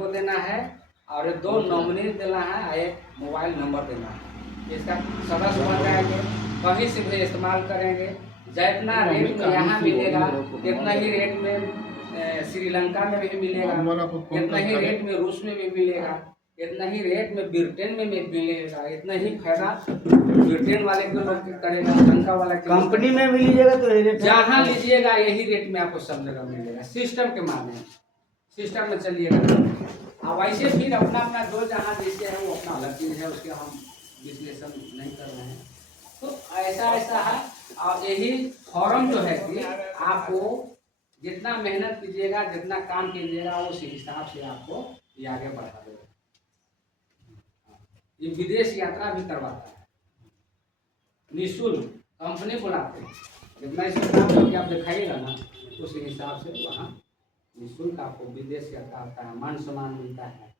हमको देना है और ये 2 नॉमिनी देना है, एक मोबाइल नंबर देना है। इसका सदस्य बन जाएंगे, कहीं से भी इस्तेमाल करेंगे। जितना रेट में यहाँ मिलेगा उतना ही रेट में श्रीलंका में भी मिलेगा, इतना ही रेट में रूस में भी मिलेगा, इतना ही रेट में ब्रिटेन में भी मिलेगा। इतना ही फायदा ब्रिटेन वाले को लोग करेगा, श्रीलंका वाला कंपनी में भी लीजिएगा तो यही रेट, जहाँ लीजिएगा यही रेट में आपको सब जगह मिलेगा। सिस्टम के माध्यम सिस्टम में चलिएगा। अब वैसे फिर अपना अपना जो जहाँ जैसे है वो अपना अलग चीज़ है, उसके हम विश्लेषण नहीं कर रहे हैं। तो ऐसा है। और यही फॉर्म जो है कि आपको जितना मेहनत कीजिएगा, जितना काम कीजिएगा, उस हिसाब से आपको ये आगे बढ़ा देगा। ये विदेश यात्रा भी करवाता है निःशुल्क, कंपनी बुलाते हैं। जितना इसमें काम करके आप दिखाइएगा ना, उस हिसाब से वहाँ निःशुल्क आपको विदेश यात्रा आता है, मान सम्मान मिलता है।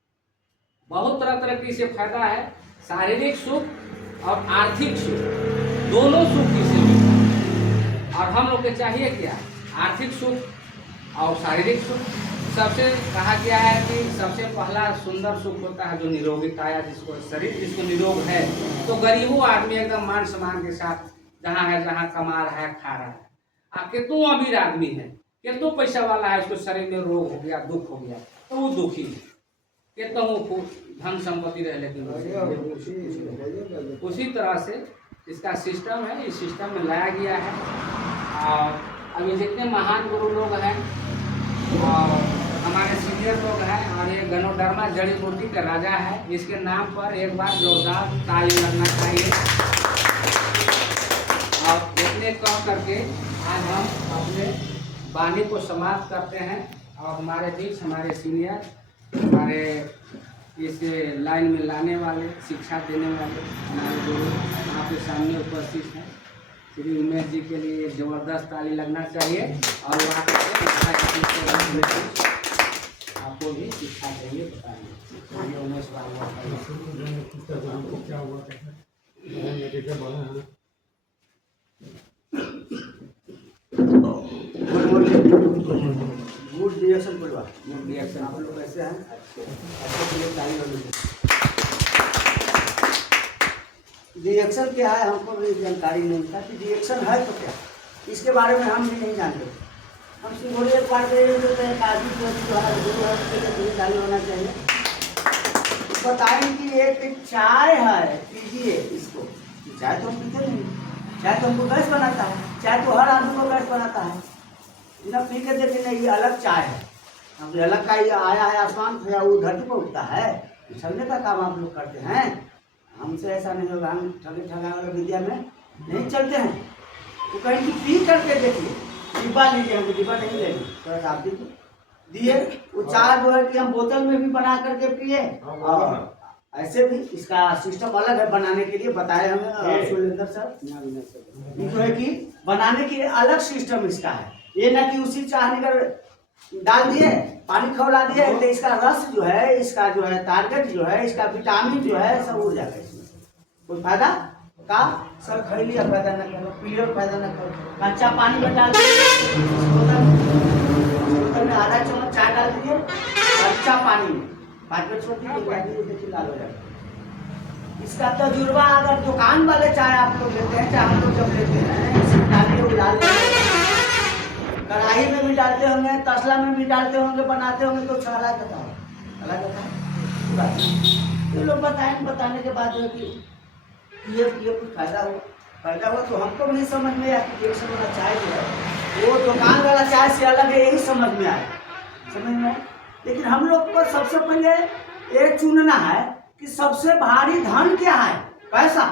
बहुत तरह की से फायदा है। शारीरिक सुख और आर्थिक सुख, दोनों सुख किसे मिलता है। और हम लोग के चाहिए क्या? आर्थिक सुख और शारीरिक सुख। सबसे कहा गया है कि सबसे पहला सुंदर सुख होता है जो निरोगी काया, जिसको शरीर जिसको निरोग है, तो गरीबों आदमी एकदम मान सम्मान के साथ जहाँ है, जहाँ कमा रहा है, खा रहा है। आप कितनों अमीर आदमी है, कितनों पैसा वाला है, उसको शरीर में रोग हो गया, दुख हो गया, तो वो दुखी है। कितना वो धन संपत्ति रहे लेकिन उसी तरह से इसका सिस्टम है। इस सिस्टम में लाया गया है। और अभी जितने महान गुरु लोग हैं और हमारे सीनियर लोग हैं, और ये गनोडर्मा जड़ी बूटी का राजा है, इसके नाम पर एक बार जोरदार ताली लगना चाहिए। और इतने कह करके आज हम अपने वाणी को समाप्त करते हैं। और हमारे बीच हमारे सीनियर, हमारे इस लाइन में लाने वाले, शिक्षा देने वाले हमारे गुरु आपके सामने उपस्थित हैं। श्री उमेश जी के लिए जबरदस्त ताली लगना चाहिए। और वहाँ आपको भी शिक्षा चाहिए, बताइए उमेश बाबू क्या हुआ? गुड रिएक्शन बोलवा, गुड रिएक्शन। आप लोग कैसे हैं? रिएक्शन क्या है हमको भी जानकारी नहीं था कि रिएक्शन है तो क्या, इसके बारे में हम भी नहीं जानते। हम सिंगोड़ी एक बार काजी चालू होना चाहिए। बताएं कि एक चाय है, पीजिए इसको। चाय तो हम पीते नहीं, चाय तो हमको गैस बनाता है, चाय तो हर आदमी को गैस बनाता है। बिना पी के देखे नहीं, ये अलग चाय है। हम अलग का ये आया है आसमान से, वो धरती पर उठता है। छलने का काम आप लोग करते हैं, हमसे ऐसा नहीं होगा। हम ठगा वाला विद्या में नहीं चलते हैं। तो कहीं कि पी करके देखिए, डिब्बा लीजिए, हमको डिब्बा नहीं लेंगे, थोड़ा आप दिए। वो चाय जो है कि हम बोतल में भी बना करके पिए, और ऐसे भी इसका सिस्टम अलग है बनाने के लिए, बताए हमें सुरेंद्र सर। ये जो है कि बनाने के लिए अलग सिस्टम इसका है। ये ना कि उसी चाय निकल डाल दिए, पानी खौला दिए, तो इसका रस जो है, इसका जो है टारगेट जो है, इसका विटामिन जो है सब उड़ जाएगा। इसमें कोई फायदा का सर खैलिए फायदा न करो, पिए फायदा न करो। कच्चा पानी में डाल दिए, बोतल में आधा चम्मच चाय डाल दीजिए, कच्चा पानी में 5 मिनट छोड़ दीजिए, लाल हो जाएगा। इसका तजुर्बा अगर दुकान वाले चाय आप लोग लेते हैं, चाहे हम लोग जब लेते हैं, इसमें डालिए, उड़ाल कढ़ाई में भी डालते होंगे, तसला में भी डालते होंगे, बनाते होंगे, तो अच्छा अलग होता है, अलग होता है। ये लोग बताने के बाद जो कि ये कुछ फायदा हुआ तो हमको भी नहीं समझ में आया कि रिएक्शन वाला चाय जो है वो दुकान वाला चाय से अलग है, यही समझ में आया, समझ में। लेकिन हम लोग को सबसे पहले ये चुनना है कि सबसे भारी धन क्या है? पैसा।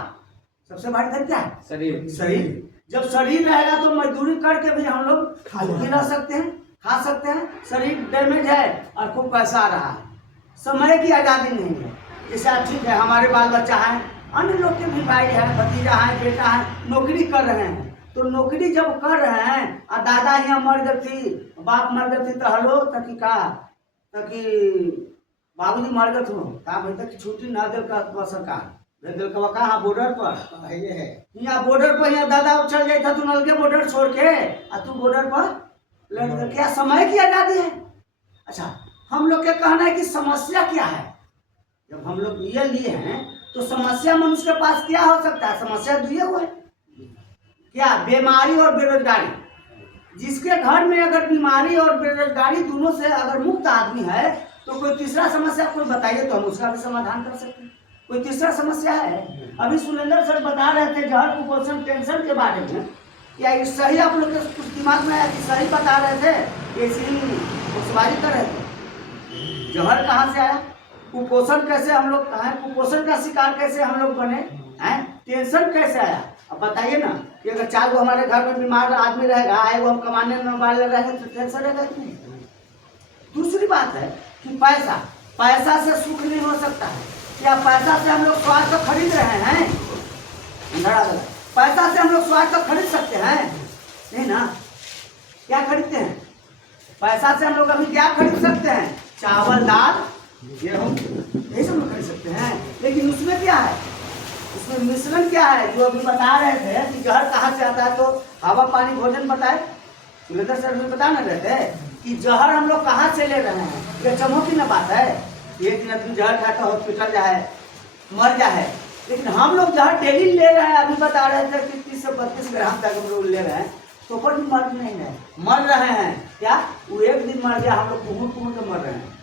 सबसे भारी धन क्या है? शरीर। जब शरीर रहेगा तो मजदूरी करके भी हम लोग रह सकते हैं, खा सकते हैं। शरीर डैमेज है और खूब पैसा आ रहा है, समय की आज़ादी नहीं है। जैसे ठीक है, हमारे बाल बच्चा है, अन्य लोग के भी भाई है, भतीजा है, बेटा है, नौकरी कर रहे हैं। तो नौकरी जब कर रहे हैं और दादा यहाँ मर गई थी, बाप मर गई थी, तो हलो तकी का तकी बाबूजी मर गए थे, कहा भाई तक छुट्टी ना दे सरकार भेज कहाँ बॉर्डर पर है। यहाँ बॉर्डर पर यहाँ दादा चल जाए था, तू नल के बॉर्डर छोड़ के, और तू बॉर्डर पर लड़, क्या समय की आज़ादी है? अच्छा, हम लोग के कहना है कि समस्या क्या है। जब हम लोग ये लिए हैं तो समस्या मनुष्य के पास क्या हो सकता है? समस्या दिए हुए है क्या? बीमारी और बेरोजगारी। जिसके घर में अगर बीमारी और बेरोजगारी दोनों से अगर मुक्त आदमी है तो कोई तीसरा समस्या कोई बताइए तो हम उसका भी समाधान कर सकते हैं। कोई तीसरा समस्या है? अभी सुरेंद्र सर बता रहे थे जहर कुपोषण टेंशन के बारे में, क्या ये सही आप लोग के कुछ दिमाग में आया कि सही बता रहे थे? ऐसी मुख्तबाजी कर रहे थे। जहर कहाँ से आया? कुपोषण कैसे हम लोग हैं? कुपोषण का शिकार कैसे हम लोग बने हैं? टेंशन कैसे आया? अब बताइए ना कि अगर 4 गो हमारे घर में बीमार आदमी रहेगा, आए वो हम कमाने में मोबाइल रहेंगे तो टेंशन रहेगा कि नहीं? दूसरी बात है कि पैसा से सुख नहीं हो सकता है। क्या पैसा से हम लोग स्वास्थ्य तो खरीद रहे हैं? पैसा से हम लोग स्वास्थ्य तो खरीद सकते हैं? नहीं ना। क्या खरीदते हैं? पैसा से हम लोग अभी क्या खरीद सकते हैं? चावल, दाल, गेहूं, यही सब खरीद सकते हैं। लेकिन उसमें क्या है? उसमें मिश्रण क्या है? जो अभी बता रहे थे कि जहर कहाँ से आता है, तो हवा पानी भोजन बताए सुरेंद्र सर भी बता न रहे थे कि जहर हम लोग कहाँ से ले रहे हैं। ये चमो की न बात है। एक दिन आदमी जहर खाता हॉस्पिटल जाए मर जाए, लेकिन हम लोग जहर डेली ले रहे हैं। अभी बता रहे थे कि 30 से 32 ग्राम तक हम लोग ले रहे हैं, तो पर भी मर नहीं है, मर रहे हैं। क्या वो एक दिन मर गया, हम लोग कुहूँ के मर रहे हैं।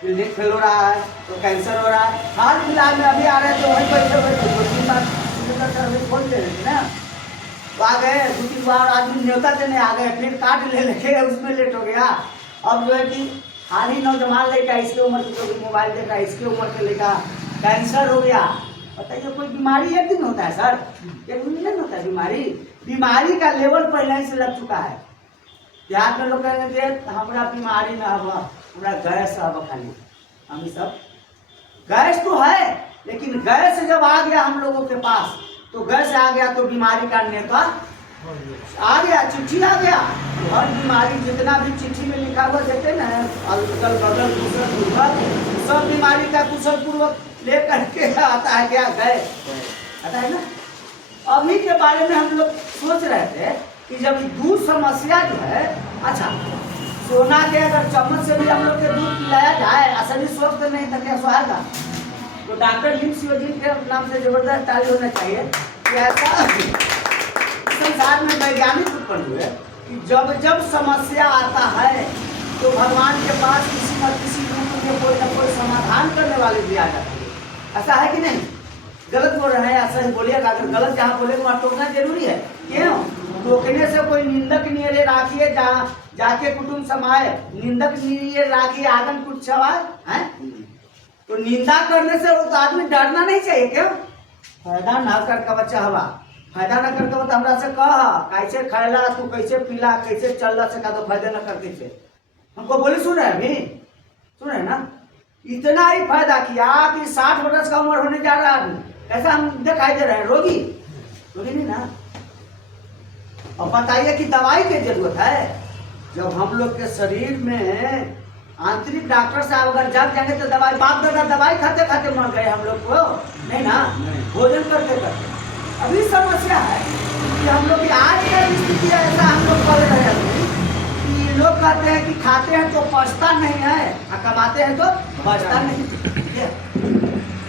किडनी फेल हो रहा है तो कैंसर हो रहा है। हाल फिलहाल में अभी आ रहे हैं तो वहीं बैठे हुए थे, 2-3 बार खोल दे रहे थे ना, तो आ गए 2-3 बार आदमी न्योता देने आ गए, फिर काट ले लेके उसमें लेट हो गया। अब जो है कि हाल ही नौजवान लड़का, इसके उम्र के जो मोबाइल देख रहा है, इसके उम्र के लड़का कैंसर हो गया। बताइए कोई बीमारी एक दिन होता है सर? एक दिन नहीं होता है बीमारी। बीमारी का लेवल पहले ही से लग चुका है। देहात में लोग कहेंगे हमारा बीमारी ना हुआ, पूरा गैस अब खाली। हम सब गैस तो है, लेकिन गैस जब आ गया हम लोगों के पास, तो गैस आ गया तो बीमारी का नेता आ गया, चिट्ठी आ गया। हर बीमारी जितना भी चिट्ठी में लिखा हुआ देते ना, अगल बगल कुशल पूर्वक, सब बीमारी का कुशल पूर्वक लेकर के आता है। क्या गैस आता है ना। अभी के बारे में हम लोग सोच रहे थे कि जब दूध समस्या जो है, अच्छा सोना के अगर चम्मच से भी हम लोग के दूध पिलाया जाए, असली स्वस्थ नहीं था क्या सुहागा? तो डॉक्टर लिप्सियोजिन के नाम से जबरदस्त ताली होना चाहिए कि ऐसा संसार में वैज्ञानिक उत्पन्न हुए कि जब जब समस्या आता है तो भगवान के पास किसी न किसी रूप में कोई न कोई समाधान करने वाले भी आ जाते हैं। ऐसा है कि नहीं? गलत बोल रहे हैं, ऐसा ही बोलिएगा। अगर गलत जहाँ बोलेंगे वहाँ टोकना जरूरी है। क्यों? टोकने से कोई निंदक निये राखिए, जाके कुटुंब समाये, निंदक निये राखिए आंगन कुट छवाए हैं। तो निंदा करने से वो आदमी डरना नहीं चाहिए। क्यों? फायदा ना कर कवचा हवा, फायदा ना कर कवच हमरा से कह कैसे खाएला तू, कैसे पीला, कैसे चल सका, तो फायदा न करते थे। हमको बोली सुन रहे अभी, सुन रहे ना। इतना ही फायदा किया कि 60 वर्ष का उम्र होने जा रहा है आदमी, कैसा हम दिखाई दे रहे हैं? रोगी नहीं ना। और बताइए कि दवाई की जरूरत है। जब हम लोग के शरीर में आंतरिक डॉक्टर साहब अगर जब जाएंगे तो दवाई, बाप दादा दवाई खाते खाते मर गए हम लोग को, नहीं ना, भोजन करते करते। अभी समस्या है कि हम लोग की आज का स्थिति ऐसा हम लोग पढ़ रहे हैं कि लोग कहते हैं कि खाते हैं तो पचता नहीं है, और कमाते हैं तो बचता नहीं।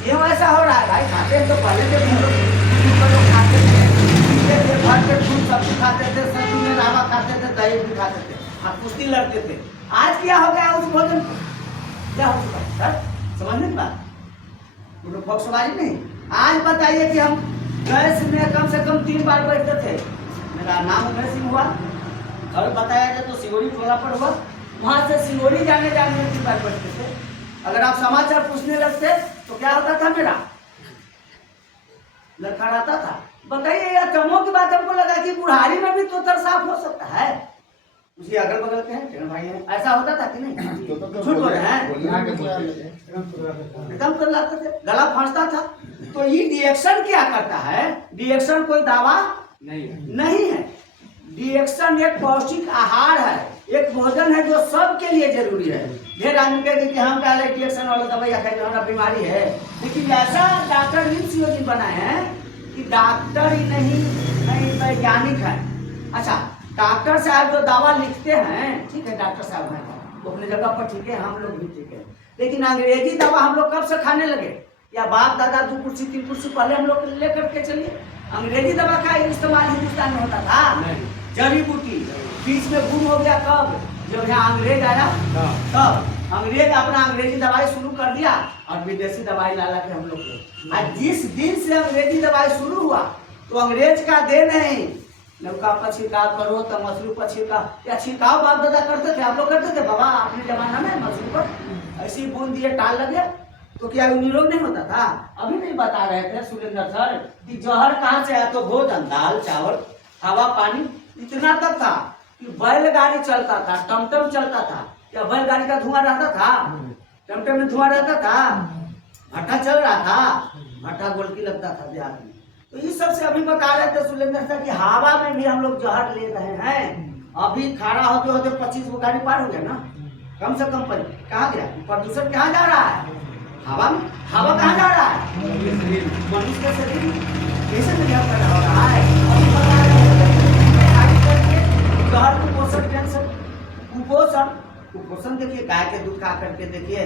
ये ऐसा हो रहा है भाई। खाते हैं तो पहले जब हम लोग खाते थे, भर के दूध सब्जी खाते थे, सब्जी में रावा खाते थे, दही भी खाते थे, हम कुश्ती लड़ते थे। आज क्या हो गया उस भोजन को? क्या हो चुका है सर? समझने की बात फोक्सबाजी नहीं। आज बताइए कि हम गैस में कम से कम 3 बार बैठते थे। मेरा नाम उमेश सिंह हुआ, घर बताया जाए तो सिंगोड़ी टोला पर हुआ, वहाँ से सिंगोड़ी जाने में 3 बार बैठते थे। अगर आप समाचार पूछने लगते तो क्या होता था? मेरा लड़खड़ाता था। बताइए यार, चमो की बात हमको लगा कि बुढ़ारी में भी तोतर साफ हो सकता है। उसी अगल बगल के हैं भाई हैं, ऐसा होता था कि नहीं? झूठ बोल रहे हैं, एकदम कर लाते थे, गला फांसता था। तो ये रिएक्शन क्या करता है? रिएक्शन कोई दावा नहीं है। रिएक्शन एक पौष्टिक आहार है, एक भोजन है जो सबके लिए जरूरी है। ढेर आदमी कहते कि हम कहले रिएक्शन वाला दवाई खाए हमारा बीमारी है, लेकिन ऐसा डॉक्टर लिप्सियोजिन बनाए हैं कि डॉक्टर ही नहीं वैज्ञानिक है। अच्छा, डॉक्टर साहब जो दवा लिखते हैं, ठीक है डॉक्टर साहब हैं, वो अपनी जगह पर ठीक है, हम लोग भी ठीक है। लेकिन अंग्रेजी दवा हम लोग कब से खाने लगे? या बाप दादा 2 कुर्सी 3 कुर्सी पहले हम लोग लेकर के चलिए। अंग्रेजी दवा का इस्तेमाल हिंदुस्तान में होता था, जड़ी बूटी। बीच में गुम हो गया कब? जब यहाँ अंग्रेज आया तब अंग्रेज अपना अंग्रेजी दवाई शुरू कर दिया और विदेशी दवाई ला ला के हम लोग को। आज जिस दिन से अंग्रेजी दवाई शुरू हुआ तो अंग्रेज का देन नहीं। लौका पर छिड़काव करो तो मशरूम पर छिड़काव, या छिड़काव बाप दादा करते थे, आप लोग करते थे बाबा अपने जमाना में मशरूम पर ऐसी बूंद दिए टाल लगे तो क्या निरोग नहीं होता था? अभी नहीं बता रहे थे सुरेंद्र सर कि जहर कहाँ से आया? तो भोजन, दाल चावल, हवा पानी, इतना तक था कि बैलगाड़ी चलता था, टमटम चलता था। क्या बैलगाड़ी का धुआं रहता था? टमटम में धुआं रहता था? भट्टा चल रहा था, भट्टा गोलकी लगता था बिहार में। तो इस सब से अभी बता रहे थे सुरेंद्र सर कि हवा में भी हम लोग जहर ले रहे हैं। अभी खड़ा होते होते 25 वो गाड़ी पार हो गया ना, कम से कम कहाँ गया? प्रदूषण कहाँ जा रहा है? हवा में। हवा कहाँ जा रहा है? मनुष्य का शरीर कैसे निर्भर कर रहा है? अभी बता रहे हैं जहर कुपोषण, टेंशन, कुपोषण देखिए, गाय के दूध खा करके देखिए,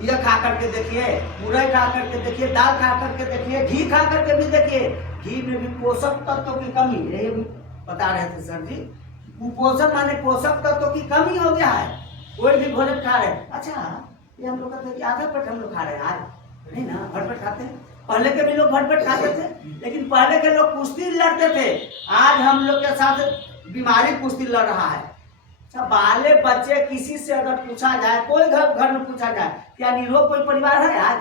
ये खा करके देखिए, मुरई खा करके देखिए, दाल खा करके देखिए, घी खा करके भी देखिए, घी में भी पोषक तत्वों की कमी, यही भी बता रहे थे सर जी। कुपोषण माने पोषक तत्वों की कमी हो गया है। कोई भी भोजन खा रहे, अच्छा ये हम लोग कहते हैं कि आधा पेट हम लोग खा रहे हैं, आज नहीं ना, भरपेट खाते हैं। पहले के भी लोग भरपेट खाते थे, लेकिन पहले के लोग कुश्ती लड़ते थे। आज हम लोग के साथ बीमारी कुश्ती लड़ रहा है। अच्छा, बाले बच्चे किसी से अगर पूछा जाए, कोई घर में पूछा जाए क्या निरोग कोई परिवार है आज?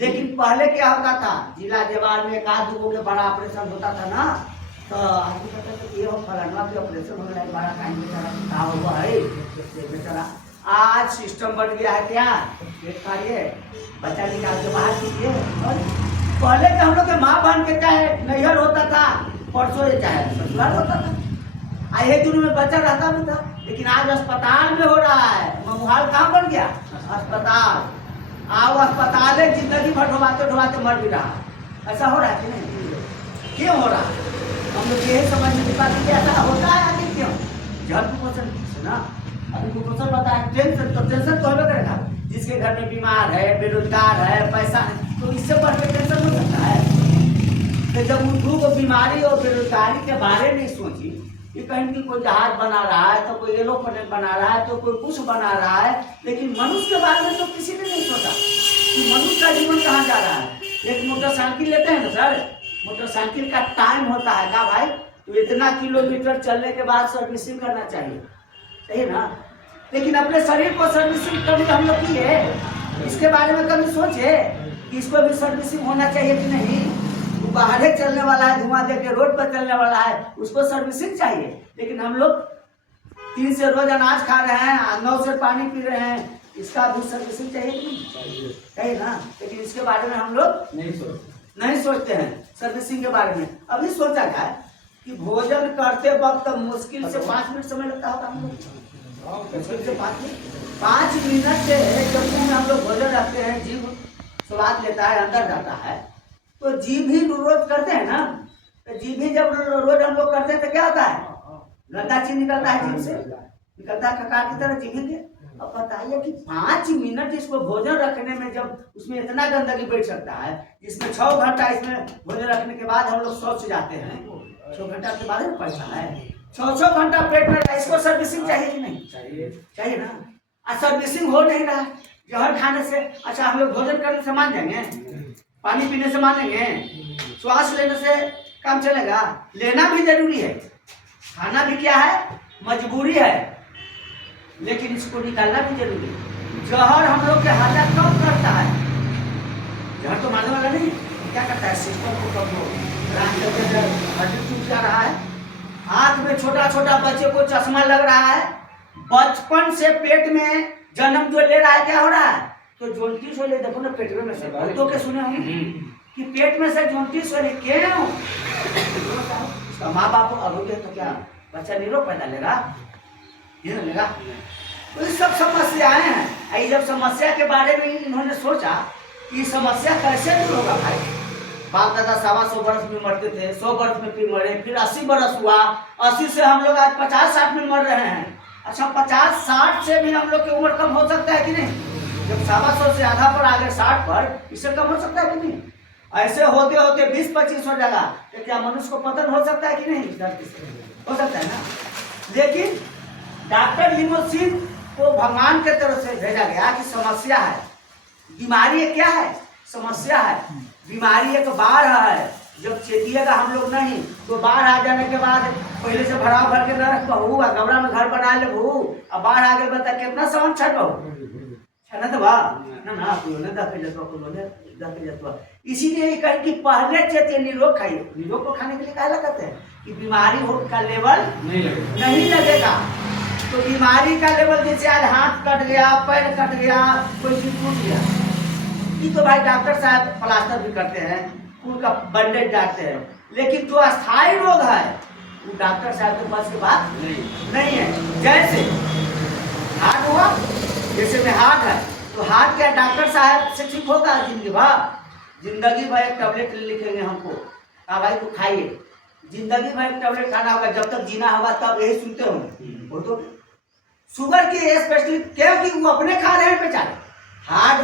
लेकिन पहले क्या होता था, जिला जवान में एक आध दो के बड़ा ऑपरेशन होता था ना, तो आदमी कहता था कि ये फलाना भी ऑपरेशन हो रहा है, बड़ा टाइम बेचारा हुआ है बेचारा। आज सिस्टम बन गया है, क्या पेट खाइए, बच्चा निकाल के बाहर कीजिए। पहले के हम लोग के माँ बहन के चाहे नैहर होता था, परसों चाहे ससुराल होता था, आए दिनों में बच्चा रहता भी था। लेकिन आज अस्पताल में हो रहा है। ममुहाल कहाँ बन गया? अस्पताल। आओ अस्पताल है, जिंदगी भर ढोवाते मर भी रहा। ऐसा हो रहा है कि नहीं? क्यों हो रहा है? हम लोग यही समझने की बात है, ऐसा होता है आखिर क्यों? जल कुपोषण से ना। अभी कुपोषण बताया, टेंशन तो होगा करेगा। जिसके घर में बीमार है, बेरोजगार है, पैसा है, तो इससे बढ़ के टेंशन हो सकता है। तो जब उद्योग और बीमारी और बेरोजगारी के बारे में सोची कि कहीं की कोई जहाज बना रहा है, तो कोई एरोप्लेन बना रहा है, तो कोई कुछ बना रहा है, लेकिन मनुष्य के बारे में तो किसी ने नहीं सोचा कि मनुष्य का जीवन कहाँ जा रहा है। एक मोटरसाइकिल लेते हैं ना सर, मोटरसाइकिल का टाइम होता है ना भाई, तो इतना किलोमीटर चलने के बाद सर्विसिंग करना चाहिए, सही ना? लेकिन अपने शरीर को सर्विसिंग कभी हम लोग की है, इसके बारे में कभी सोचे कि इसको भी सर्विसिंग होना चाहिए कि नहीं? बाहर चलने वाला है, धुआं देके रोड पर चलने वाला है, उसको सर्विसिंग चाहिए। लेकिन हम लोग 3 से रोज अनाज खा रहे हैं, 9 से पानी पी रहे हैं, इसका भी सर्विसिंग चाहिए कि नहीं? चाहिए ना। लेकिन इसके बारे में हम लोग नहीं सोचते हैं सर्विसिंग के बारे में। अभी सोचा जाए कि भोजन करते वक्त मुश्किल से 5 मिनट समय लगता होगा हम लोग, मुश्किल से 5 मिनट से जब हम लोग भोजन रखते हैं, जीभ स्वाद लेता है, अंदर जाता है, तो जीभ ही रोज करते हैं ना। तो जीभ ही जब रोज हम लोग करते हैं तो क्या होता है? गंदा चीज निकलता है जीभ से, निकलता है ककार की तरह जीभ के। अब बताइए कि 5 मिनट इसको भोजन रखने में जब उसमें इतना गंदगी बैठ सकता है, जिसमें 6 घंटा इसमें भोजन रखने के बाद हम लोग शौच जाते हैं, 6 घंटा के बाद में पैसा है, 6 घंटा पेट में, इसको सर्विसिंग चाहिए कि नहीं? चाहिए ना। और सर्विसिंग हो नहीं रहा है जहर खाने से। अच्छा, हम लोग भोजन करने से मान जाएंगे, पानी पीने से मानेंगे, श्वास लेने से काम चलेगा? लेना भी जरूरी है, खाना भी क्या है? मजबूरी है, लेकिन इसको निकालना भी जरूरी है। जहर हम लोग के हालत कम करता है, जहर तो मारने वाला नहीं, क्या करता है? सिस्टम को कम हड्डी टूट जा रहा है। आंख में छोटा छोटा बच्चे को चश्मा लग रहा है, बचपन से पेट में जन्म जो ले रहा है, क्या हो रहा है? तो जोंटिस हो ले, देखो ना पेट में से बहुतों के सुने होंगे कि पेट में से जोंटिस हो ले, क्यों? उसका माँ बाप अरोग्य तो क्या बच्चा निरोग पैदा लेगा? ये लेगा? तो ये सब समस्याएं हैं। ये जब समस्या के बारे में इन्होंने सोचा कि समस्या कैसे दूर होगा भाई। बाप दादा 125 वर्ष में मरते थे, 100 वर्ष में फिर मरे, फिर 80 वर्ष हुआ, 80 से हम लोग आज 50-60 में मर रहे हैं। अच्छा 50-60 से भी हम लोग की उम्र कम हो सकता है कि नहीं? जब 125 से आधा पर आ गए 60 पर, इससे कम हो सकता है कि नहीं? ऐसे होते होते 20-25 हो जाएगा तो क्या मनुष्य को पतन हो सकता है कि नहीं? हो सकता है ना। लेकिन डॉक्टर लिमोसिन को भगवान के तरफ से भेजा गया कि समस्या है, बीमारी है, क्या है? समस्या है। बीमारी एक बाढ़ है, जब चेतिएगा हम लोग नहीं तो बाढ़ आ जाने के बाद पहले से भरा भर के न रख बहू, गमला में घर बना ले बहू, अब बाढ़ आ गए बता कितना सामान छट बहू छनत बा ना ना कोने दखे जतवा कोने दखे जतवा। इसीलिए कहीं कि पहले चेते निरोग खाइए। निरोग को खाने के लिए क्या कहते हैं कि बीमारी हो का लेवल नहीं लगेगा। तो बीमारी का लेवल जैसे आज हाथ कट गया, पैर कट गया, कोई चीज टूट गया, ये तो भाई डॉक्टर साहब प्लास्टर भी करते हैं, उनका बैंडेज डालते हैं। लेकिन जो अस्थायी रोग है वो डॉक्टर साहब के पास की बात नहीं है। जैसे हार्ट हुआ, जैसे में हार्ट है तो हार्ट क्या डॉक्टर साहब से ठीक होगा जिंदगी भर? जिंदगी भर एक टैबलेट लिखेंगे हमको, हाँ भाई तो खाइए, जिंदगी भर एक टैबलेट खाना होगा, जब तक जीना होगा तब यही सुनते होंगे। वो तो शुगर की स्पेशलिस्ट, क्योंकि वो अपने खा रहे हैं बेचारे। हार्ट